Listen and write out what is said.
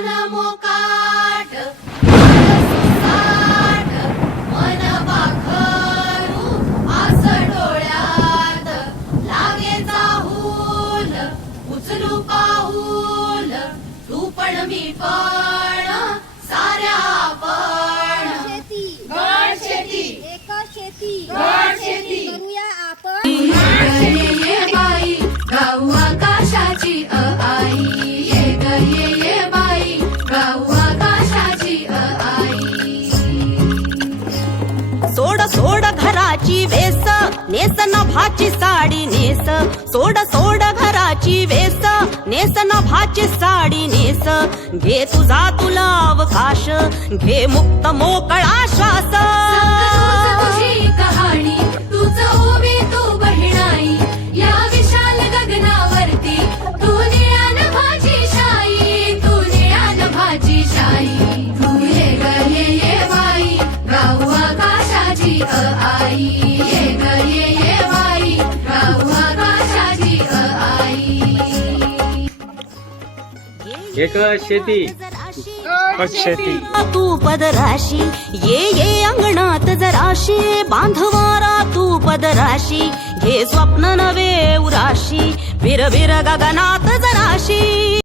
मन मोकाट मन सुसाट मन पाखरू आस डोळ्यात लागे चाहूल उचलू पाऊल तू पण मी पण साऱ्या आपण गड शेती एकच शेती गड शेती करूया आपण ये बाई गाऊ आकाशाची आई ये ग ये बाई गाऊ आकाशाची आई सोड सोड घराची वेस नेस नभाची साडी नेस सोड सोड घराची वेस नेस नभाची साडी नेस घे तुझा तुला अवकाश घे मुक्त मोकळा श्वास तुझी कहाणी तुझ उभी तू बहिणाई या विशाल गगनावरती तू निळ्यान भाजी शाई तू निळ्यान भाजी शाई तू ये ग ये बाई गाऊ आकाशाची आई ये ग ये बाई गाऊ आकाशाची आई एक शेती शेती तू पदराशी ये अंगणात जराशी बांधवारा तू पदराशी घे स्वप्न नवे उराशी विर विर गगनात जराशी